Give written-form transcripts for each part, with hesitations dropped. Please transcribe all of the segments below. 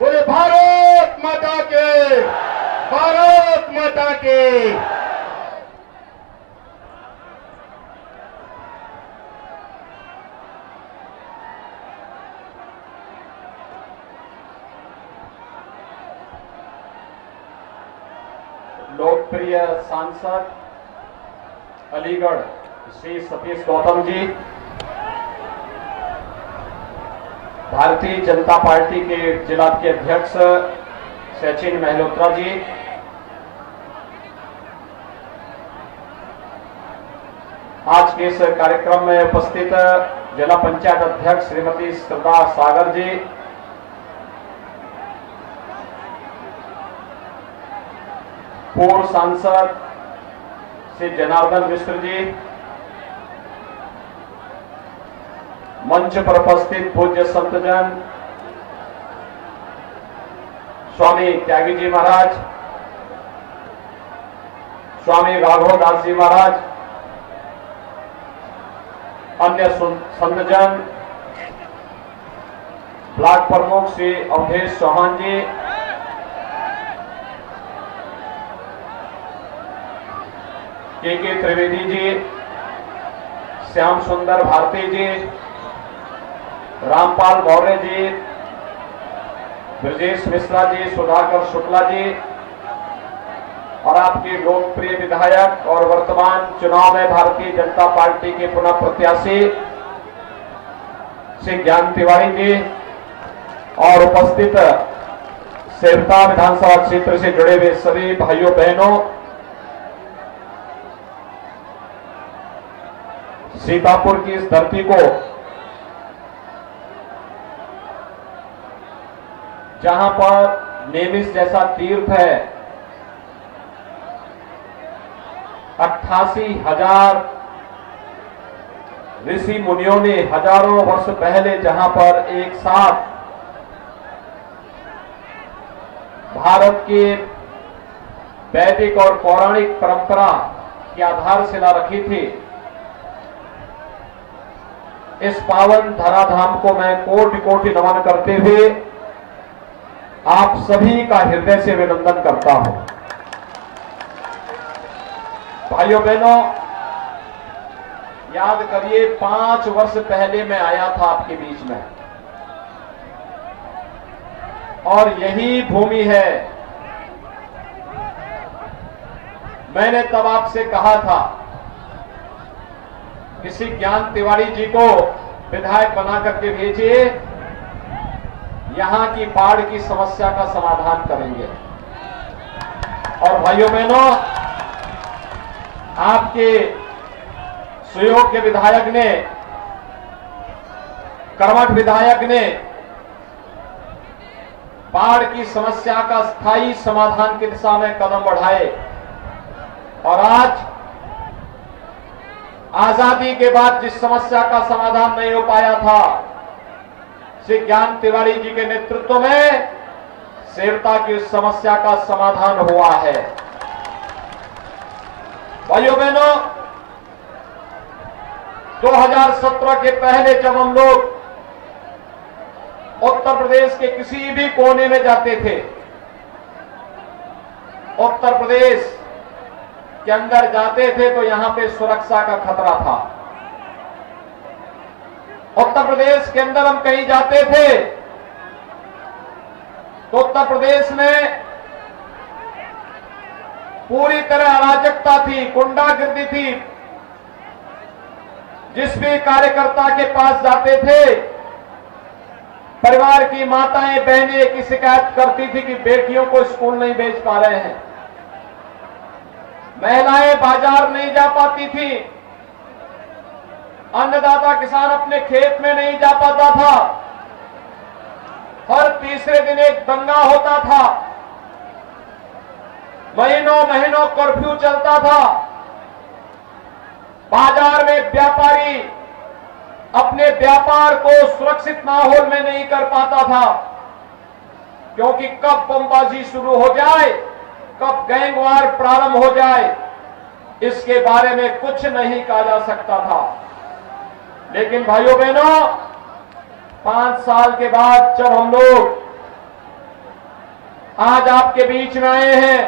बोले भारत माता के, भारत माता के। लोकप्रिय सांसद अलीगढ़ श्री सतीश गौतम जी, भारतीय जनता पार्टी के जिला के अध्यक्ष सचिन महलोत्रा जी, आज के इस कार्यक्रम में उपस्थित जिला पंचायत अध्यक्ष श्रीमती श्रद्धा सागर जी, पूर्व सांसद श्री जनार्दन मिश्र जी, मंच पर उपस्थित पूज्य संतजन स्वामी त्यागी जी महाराज, स्वामी राघव दास जी महाराज, अन्य संतजन, ब्लॉक प्रमुख श्री अवधेश चौहान जी, के त्रिवेदी जी, श्याम सुंदर भारती जी, रामपाल मौर्य जी, ब्रजेश मिश्रा जी, सुधाकर शुक्ला जी और आपके लोकप्रिय विधायक और वर्तमान चुनाव में भारतीय जनता पार्टी के पुनः प्रत्याशी श्री ज्ञान तिवारी जी और उपस्थित सेवता विधानसभा क्षेत्र से जुड़े हुए सभी भाइयों बहनों, सीतापुर की इस धरती को जहां पर नेमिष जैसा तीर्थ है, 88,000 ऋषि मुनियों ने हजारों वर्ष पहले जहां पर एक साथ भारत के वैदिक और पौराणिक परंपरा की आधारशिला रखी थी, इस पावन धराधाम को मैं कोटि कोटि नमन करते हुए आप सभी का हृदय से अभिनंदन करता हूं। भाइयों बहनों, याद करिए 5 वर्ष पहले मैं आया था आपके बीच में और यही भूमि है। मैंने तब आपसे कहा था किसी ज्ञान तिवारी जी को विधायक बना करके भेजिए, यहां की बाढ़ की समस्या का समाधान करेंगे। और भाइयों बहनों, आपके सुयोग्य विधायक ने, कर्मठ विधायक ने बाढ़ की समस्या का स्थायी समाधान की दिशा में कदम बढ़ाए और आज आजादी के बाद जिस समस्या का समाधान नहीं हो पाया था, श्री ज्ञान तिवारी जी के नेतृत्व में सेवता की उस समस्या का समाधान हुआ है। भाइयों बहनों, 2017 के पहले जब हम लोग उत्तर प्रदेश के किसी भी कोने में जाते थे, उत्तर प्रदेश के अंदर जाते थे तो यहां पे सुरक्षा का खतरा था। उत्तर प्रदेश के अंदर हम कहीं जाते थे तो उत्तर प्रदेश में पूरी तरह अराजकता थी, गुंडागर्दी थी। जिस भी कार्यकर्ता के पास जाते थे, परिवार की माताएं बहनें की शिकायत करती थी कि बेटियों को स्कूल नहीं भेज पा रहे हैं, महिलाएं बाजार नहीं जा पाती थी, अन्नदाता किसान अपने खेत में नहीं जा पाता था, हर तीसरे दिन एक दंगा होता था, महीनों महीनों कर्फ्यू चलता था, बाजार में व्यापारी अपने व्यापार को सुरक्षित माहौल में नहीं कर पाता था, क्योंकि कब बमबाजी शुरू हो जाए, कब गैंगवार प्रारंभ हो जाए, इसके बारे में कुछ नहीं कहा जा सकता था। लेकिन भाइयों बहनों, 5 साल के बाद जब हम लोग आज आपके बीच में आए हैं।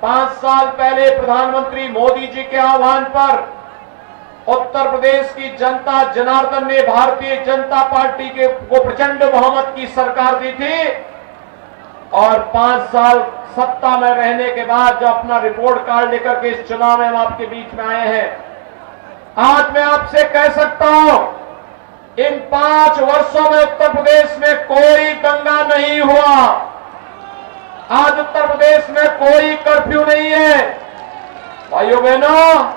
5 साल पहले प्रधानमंत्री मोदी जी के आह्वान पर उत्तर प्रदेश की जनता जनार्दन ने भारतीय जनता पार्टी को प्रचंड बहुमत की सरकार दी थी और 5 साल सत्ता में रहने के बाद जो अपना रिपोर्ट कार्ड लेकर के इस चुनाव में हम आपके बीच में आए हैं, आज मैं आपसे कह सकता हूं, इन 5 वर्षों में उत्तर प्रदेश में कोई दंगा नहीं हुआ। आज उत्तर प्रदेश में कोई कर्फ्यू नहीं है। भाइयों बहनों,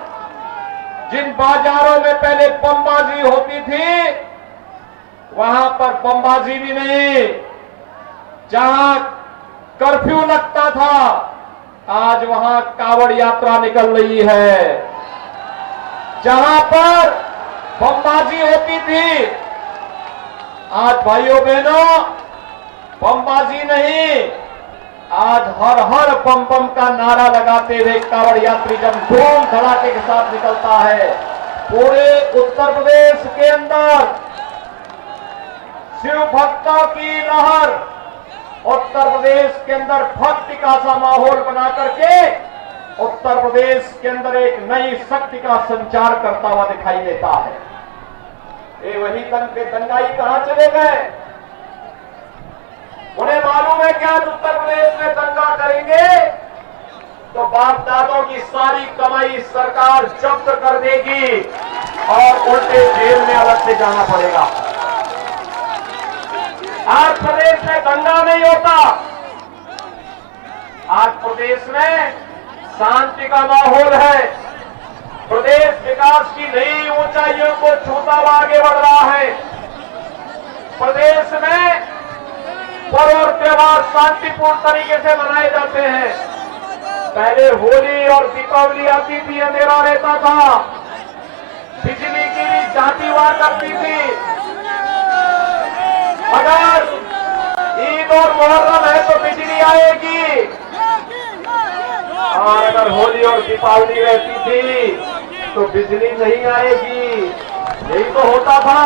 जिन बाजारों में पहले बमबाजी होती थी, वहां पर बमबाजी भी नहीं। जहां कर्फ्यू लगता था, आज वहां कावड़ यात्रा निकल रही है। जहां पर बमबाजी होती थी, आज भाइयों बहनों बमबाजी नहीं, आज हर हर बम बम का नारा लगाते हुए कावड़ यात्री जब धूम धड़ाके के साथ निकलता है, पूरे उत्तर प्रदेश के अंदर शिव भक्तों की लहर, उत्तर प्रदेश के अंदर भक्ति का सा माहौल बना करके उत्तर प्रदेश के अंदर एक नई शक्ति का संचार करता हुआ दिखाई देता है। ये वही दंगाई कहां चले गए? उन्हें मालूम है कि आज उत्तर प्रदेश में दंगा करेंगे तो बाप दादों की सारी कमाई सरकार जब्त कर देगी और उल्टे जेल में अलग से जाना पड़ेगा। आज प्रदेश में दंगा नहीं होता, आज प्रदेश में शांति का माहौल है। प्रदेश विकास की नई ऊंचाइयों को छूता हुआ आगे बढ़ रहा है। प्रदेश में पर्व और त्योहार शांतिपूर्ण तरीके से मनाए जाते हैं। पहले होली और दीपावली आती थी, अंधेरा रहता था, बिजली की भी जाती हुआ करती थी। अगर ईद और मुहर्रम है तो बिजली आएगी, और अगर होली और दीपावली रहती थी तो बिजली नहीं आएगी। यही तो होता था।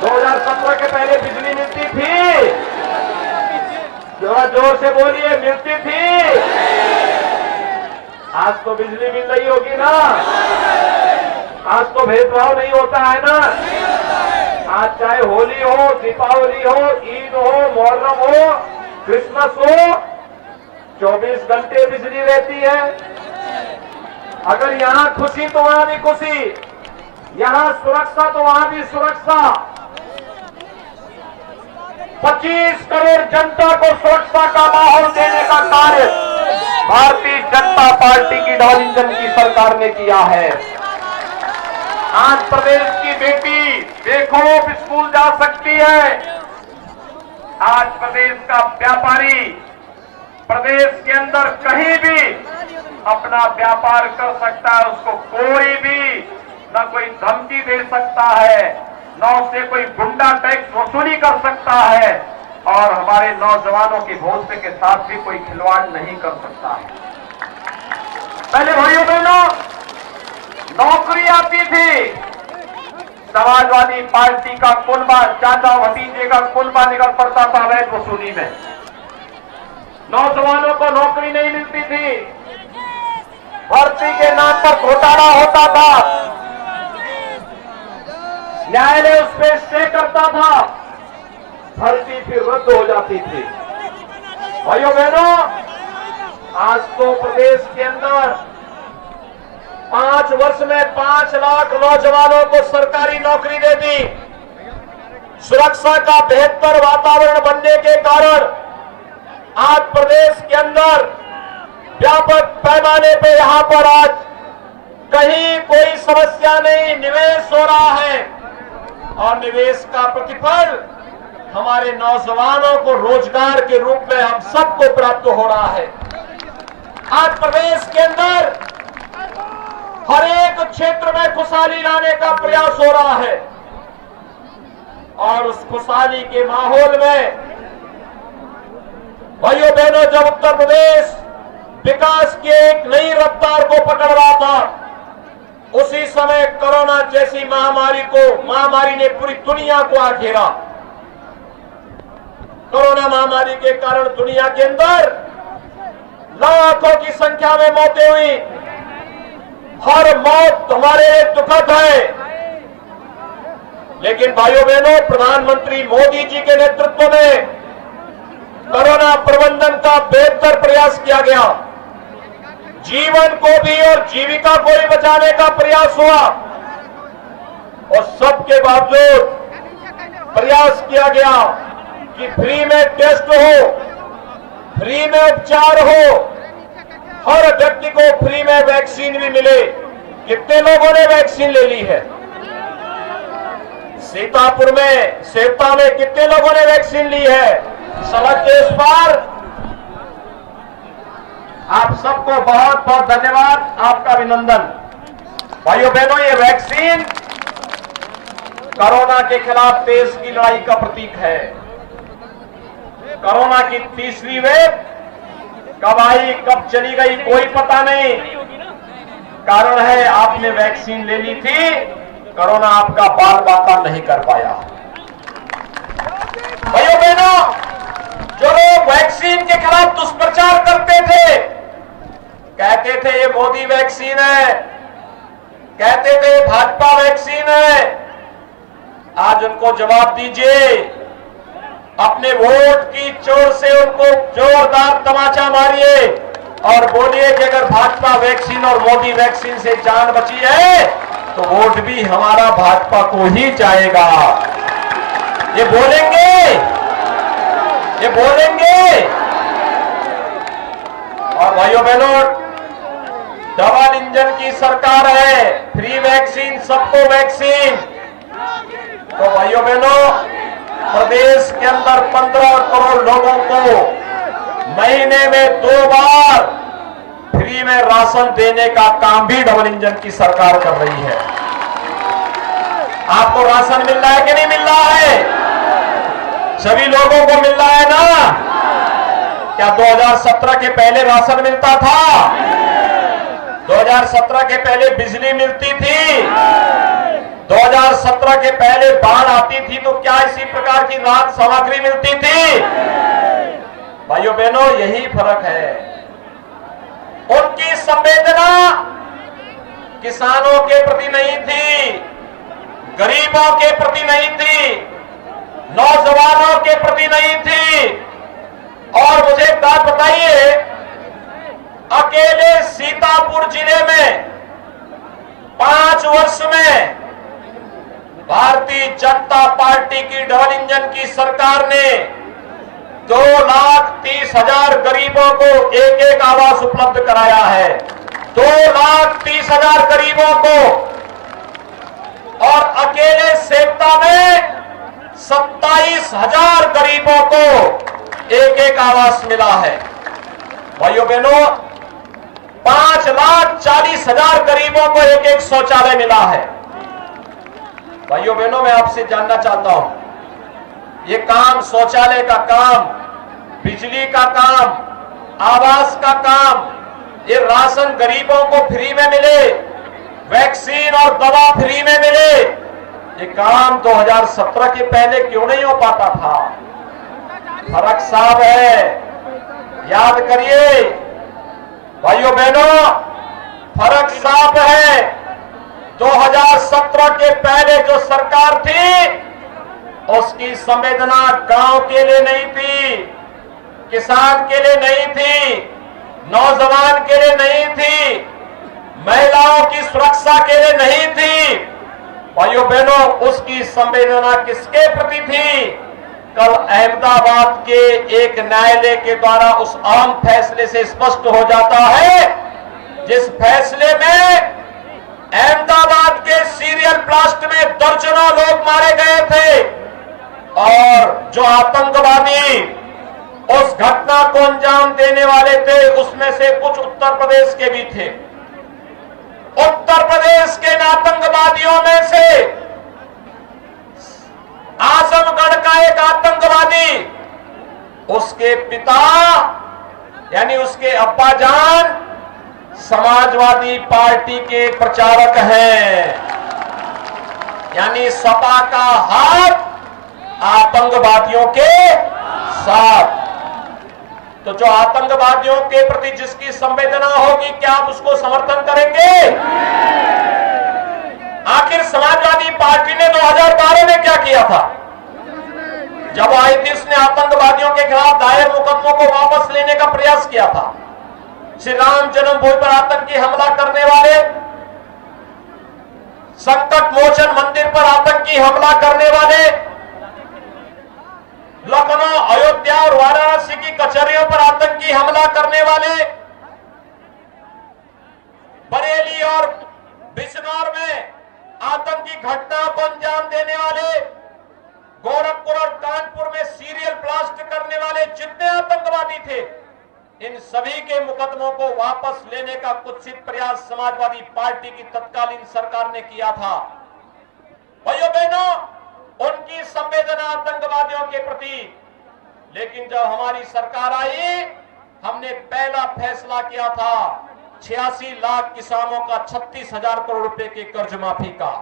2017 के पहले बिजली मिलती थी, जरा जोर से बोलिए, मिलती थी। आज तो बिजली मिल रही होगी ना, आज तो भेदभाव नहीं होता है ना। आज चाहे होली हो, दीपावली हो, ईद हो, मुहर्रम हो, क्रिसमस हो, 24 घंटे बिजली रहती है। अगर यहां खुशी तो वहां भी खुशी, यहां सुरक्षा तो वहां भी सुरक्षा। 25 करोड़ जनता को सुरक्षा का माहौल देने का कार्य भारतीय जनता पार्टी की डबल इंजन की सरकार ने किया है। आज प्रदेश की बेटी बेखौफ स्कूल जा सकती है। आज प्रदेश का व्यापारी प्रदेश के अंदर कहीं भी अपना व्यापार कर सकता है। उसको कोई भी न कोई धमकी दे सकता है, न उससे कोई गुंडा टैक्स वसूली कर सकता है, और हमारे नौजवानों के भविष्य के साथ भी कोई खिलवाड़ नहीं कर सकता है। पहले भाइयों बहनों नौकरी आती थी, समाजवादी पार्टी का कुनबा, चाचा भतीजे का कुनबा निकल पड़ता था अवैध वसूली में। नौजवानों को नौकरी नहीं मिलती थी, भर्ती के नाम पर घोटाला होता था, न्यायालय उस पर स्टे करता था, भर्ती फिर रद्द हो जाती थी। भाइयों बहनों, आज तो प्रदेश के अंदर 5 वर्ष में 5 लाख नौजवानों को सरकारी नौकरी दे दी। सुरक्षा का बेहतर वातावरण बनने के कारण आज प्रदेश के अंदर व्यापक पैमाने पे यहां पर आज कहीं कोई समस्या नहीं, निवेश हो रहा है, और निवेश का प्रतिफल हमारे नौजवानों को रोजगार के रूप में हम सबको प्राप्त हो रहा है। आज प्रदेश के अंदर हर एक क्षेत्र में खुशहाली लाने का प्रयास हो रहा है, और उस खुशहाली के माहौल में भाइयों बहनों, जब उत्तर प्रदेश विकास की एक नई रफ्तार को पकड़ रहा था, उसी समय कोरोना जैसी महामारी ने पूरी दुनिया को घेरा। कोरोना कोरोना महामारी के कारण दुनिया के अंदर लाखों की संख्या में मौतें हुई। हर मौत हमारे लिए दुखद है, लेकिन भाइयों बहनों, प्रधानमंत्री मोदी जी के नेतृत्व में कोरोना प्रबंधन का बेहतर प्रयास किया गया। जीवन को भी और जीविका को भी बचाने का प्रयास हुआ और सबके बावजूद प्रयास किया गया कि फ्री में टेस्ट हो, फ्री में उपचार हो, हर व्यक्ति को फ्री में वैक्सीन भी मिले। कितने लोगों ने वैक्सीन ले ली है? सीतापुर में, सेवता में कितने लोगों ने वैक्सीन ली है? सड़क के इस पार आप सबको बहुत बहुत धन्यवाद, आपका अभिनंदन। भाइयों बहनों, ये वैक्सीन कोरोना के खिलाफ देश की लड़ाई का प्रतीक है। कोरोना की तीसरी वेव कब आई, कब चली गई, कोई पता नहीं। कारण है आपने वैक्सीन ले ली थी, कोरोना आपका बाल बाका नहीं कर पाया। भाइयों बहनों, जो लोग वैक्सीन के खिलाफ दुष्प्रचार करते थे, कहते थे ये मोदी वैक्सीन है, कहते थे ये भाजपा वैक्सीन है, आज उनको जवाब दीजिए। अपने वोट की चोट से उनको जोरदार तमाचा मारिए और बोलिए कि अगर भाजपा वैक्सीन और मोदी वैक्सीन से जान बची है तो वोट भी हमारा भाजपा को ही जाएगा। ये बोलेंगे, ये बोलेंगे। और भाइयों बहनों, डबल इंजन की सरकार है, फ्री वैक्सीन, सबको वैक्सीन। तो भाइयों बहनों, प्रदेश के अंदर 15 करोड़ लोगों को महीने में 2 बार फ्री में राशन देने का काम भी डबल इंजन की सरकार कर रही है। आपको राशन मिल रहा है कि नहीं मिल रहा है? सभी लोगों को मिल रहा है ना? क्या 2017 के पहले राशन मिलता था? 2017 के पहले बिजली मिलती थी? 2017 के पहले बाढ़ आती थी तो क्या इसी प्रकार की राहत सामग्री मिलती थी? भाइयों बहनों, यही फर्क है। उनकी संवेदना किसानों के प्रति नहीं थी, गरीबों के प्रति नहीं थी, नौजवानों के प्रति नहीं थी। और मुझे एक बात बताइए, अकेले सीतापुर जिले में 5 वर्ष में भारतीय जनता पार्टी की डबल इंजन की सरकार ने 2,30,000 गरीबों को एक आवास उपलब्ध कराया है। 2,30,000 गरीबों को। और अकेले सेवता में 27,000 गरीबों को एक आवास मिला है। भाइयों बहनों, 5,40,000 गरीबों को एक शौचालय मिला है। भाइयों बहनों, मैं आपसे जानना चाहता हूं, ये काम, शौचालय का काम, बिजली का काम, आवास का काम, ये राशन गरीबों को फ्री में मिले, वैक्सीन और दवा फ्री में मिले, ये काम 2017 के पहले क्यों नहीं हो पाता था? फर्क साफ है, याद करिए भाइयों बहनों, फर्क साफ है। 2017 के पहले जो सरकार थी उसकी संवेदना गांव के लिए नहीं थी, किसान के लिए नहीं थी, नौजवान के लिए नहीं थी, महिलाओं की सुरक्षा के लिए नहीं थी। भाइयों बहनों, उसकी संवेदना किसके प्रति थी? कल अहमदाबाद के एक न्यायालय के द्वारा उस अहम फैसले से स्पष्ट हो जाता है, जिस फैसले में अहमदाबाद के सीरियल ब्लास्ट में दर्जनों लोग मारे गए थे और जो आतंकवादी उस घटना को अंजाम देने वाले थे उसमें से कुछ उत्तर प्रदेश के भी थे। उत्तर प्रदेश के आतंकवादियों में से आजमगढ़ का एक आतंकवादी, उसके पिता यानी उसके अब्बाजान समाजवादी पार्टी के प्रचारक हैं, यानी सपा का हाथ आतंकवादियों के साथ। तो जो आतंकवादियों के प्रति जिसकी संवेदना होगी, क्या आप उसको समर्थन करेंगे? आखिर समाजवादी पार्टी ने 2012 में क्या किया था, जब आईटीएस ने आतंकवादियों के खिलाफ दायर मुकदमों को वापस लेने का प्रयास किया था। श्री राम जन्मभूमि पर आतंकी हमला करने वाले, संकट मोचन मंदिर पर आतंकी हमला करने वाले, लखनऊ, अयोध्या और वाराणसी की कचहरियों पर आतंकी हमला करने वाले, बरेली और बिजनौर में आतंकी घटनाओं को अंजाम देने वाले, गोरखपुर और कानपुर में सीरियल ब्लास्ट करने वाले जितने आतंकवादी थे, इन सभी के मुकदमों को वापस लेने का कुत्सित प्रयास समाजवादी पार्टी की तत्कालीन सरकार ने किया था। भाइयों बहनों, उनकी संवेदना आतंकवादियों के प्रति, लेकिन जब हमारी सरकार आई, हमने पहला फैसला किया था 86 लाख किसानों का 36,000 करोड़ रुपए के कर्ज माफी का।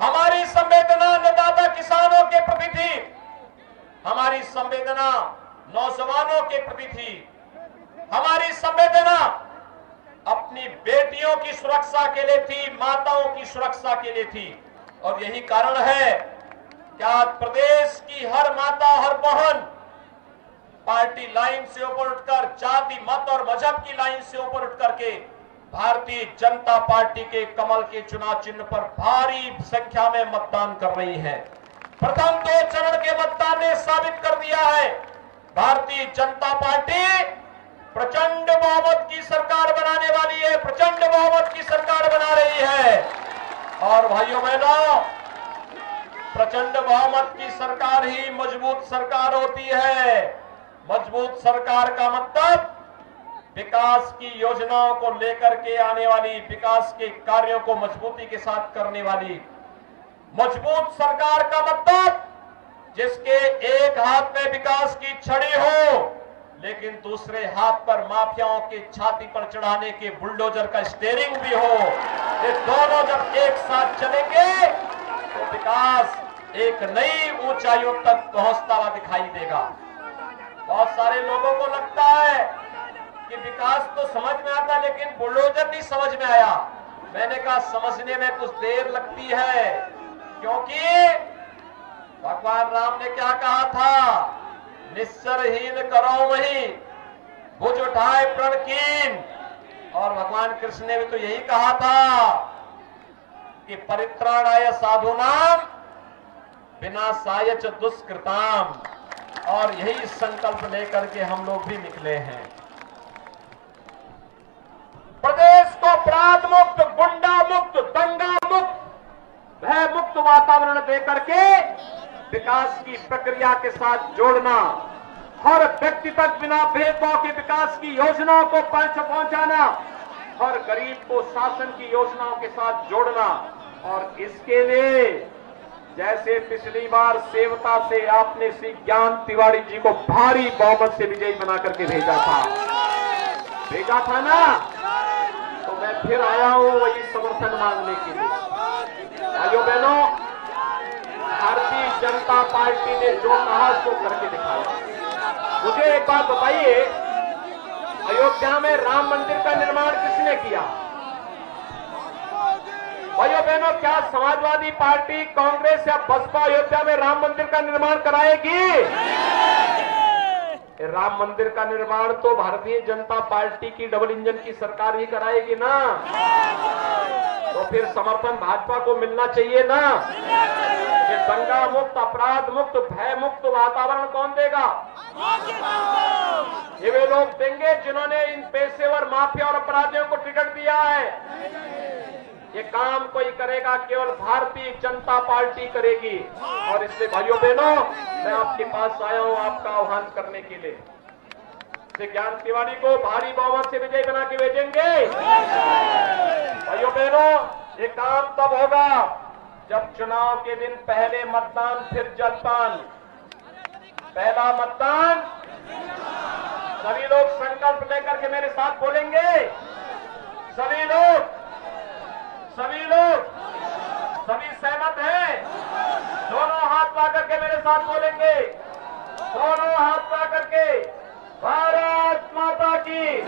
हमारी संवेदना अन्नदाता किसानों के प्रति थी, हमारी संवेदना नौजवानों के प्रति थी, हमारी संवेदना अपनी बेटियों की सुरक्षा के लिए थी, माताओं की सुरक्षा के लिए थी। और यही कारण है कि आज प्रदेश की हर माता, हर बहन पार्टी लाइन से ऊपर उठकर, जाति मत और मजहब की लाइन से ऊपर उठकर के भारतीय जनता पार्टी के कमल के चुनाव चिन्ह पर भारी संख्या में मतदान कर रही है। प्रथम 2 चरण के मतदान ने साबित कर दिया है, भारतीय जनता पार्टी प्रचंड बहुमत की सरकार बनाने वाली है, प्रचंड बहुमत की सरकार बना रही है। और भाइयों बहनों, प्रचंड बहुमत की सरकार ही मजबूत सरकार होती है। मजबूत सरकार का मतलब विकास की योजनाओं को लेकर के आने वाली, विकास के कार्यों को मजबूती के साथ करने वाली। मजबूत सरकार का मतलब जिसके एक हाथ में विकास की छड़ी हो, लेकिन दूसरे हाथ पर माफियाओं की छाती पर चढ़ाने के बुलडोजर का स्टीयरिंग भी हो। ये दोनों जब एक साथ चलेंगे तो विकास एक नई ऊंचाइयों तक पहुंचता हुआ दिखाई देगा। बहुत सारे लोगों को लगता है कि विकास तो समझ में आता, लेकिन बुलडोजर नहीं समझ में आया। मैंने कहा समझने में कुछ देर लगती है, क्योंकि भगवान राम ने क्या कहा था, निस्सरहीन करो वही भुज उठाए प्रण कीन। और भगवान कृष्ण ने भी तो यही कहा था कि परित्राणाय साधूनाम विनाशाय च दुष्कृताम। और यही संकल्प लेकर के हम लोग भी निकले हैं। प्रदेश को अपराध मुक्त, गुंडा मुक्त, दंगा मुक्त, भय मुक्त वातावरण देकर के विकास की प्रक्रिया के साथ जोड़ना, हर व्यक्ति तक बिना भेदभाव के विकास की योजनाओं को पहुंचाना, हर गरीब को शासन की योजनाओं के साथ जोड़ना। और इसके लिए जैसे पिछली बार सेवता से आपने श्री ज्ञान तिवारी जी को भारी बहुमत से विजयी बना करके भेजा था ना, तो मैं फिर आया हूं वही समर्थन मांगने के लिए। भाइयों बहनों, भारतीय जनता पार्टी ने जो कहा उसको करके दिखाया। मुझे एक बात बताइए, अयोध्या में राम मंदिर का निर्माण किसने किया? भाइयों बहनों, क्या समाजवादी पार्टी, कांग्रेस या बसपा अयोध्या में राम मंदिर का निर्माण कराएगी? राम मंदिर का निर्माण तो भारतीय जनता पार्टी की डबल इंजन की सरकार ही कराएगी ना। तो फिर समर्थन भाजपा को मिलना चाहिए ना। ये दंगा मुक्त, अपराध मुक्त, भय मुक्त वातावरण कौन देगा? ये वे लोग देंगे जिन्होंने इन पेशेवर माफिया और अपराधियों को टिकट दिया है। ये काम कोई करेगा, केवल भारतीय जनता पार्टी करेगी। और इसलिए भाइयों बहनों, मैं आपके पास आया हूं आपका आह्वान करने के लिए। श्री ज्ञान तिवारी को भारी बहुमत से विजयी बना के भेजेंगे। भाइयों बहनों, ये काम तब होगा जब चुनाव के दिन पहले मतदान फिर जलपान। पहला मतदान, सभी लोग संकल्प लेकर के मेरे साथ बोलेंगे। सभी लोग सभी सहमत हैं? दोनों हाथ ला करके करके मेरे साथ बोलेंगे, दोनों हाथ पा करके, भारत माता की,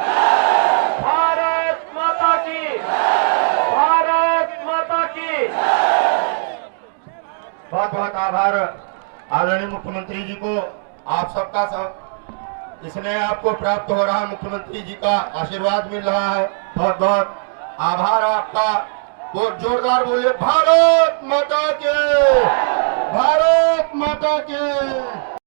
भारत माता की, भारत माता की। बहुत बहुत आभार आदरणीय मुख्यमंत्री जी को। आप सबका स्नेह आपको प्राप्त हो रहा है, मुख्यमंत्री जी का आशीर्वाद मिल रहा है। बहुत बहुत आभार आपका। वो जोरदार बोलिए, भारत माता के, भारत माता के।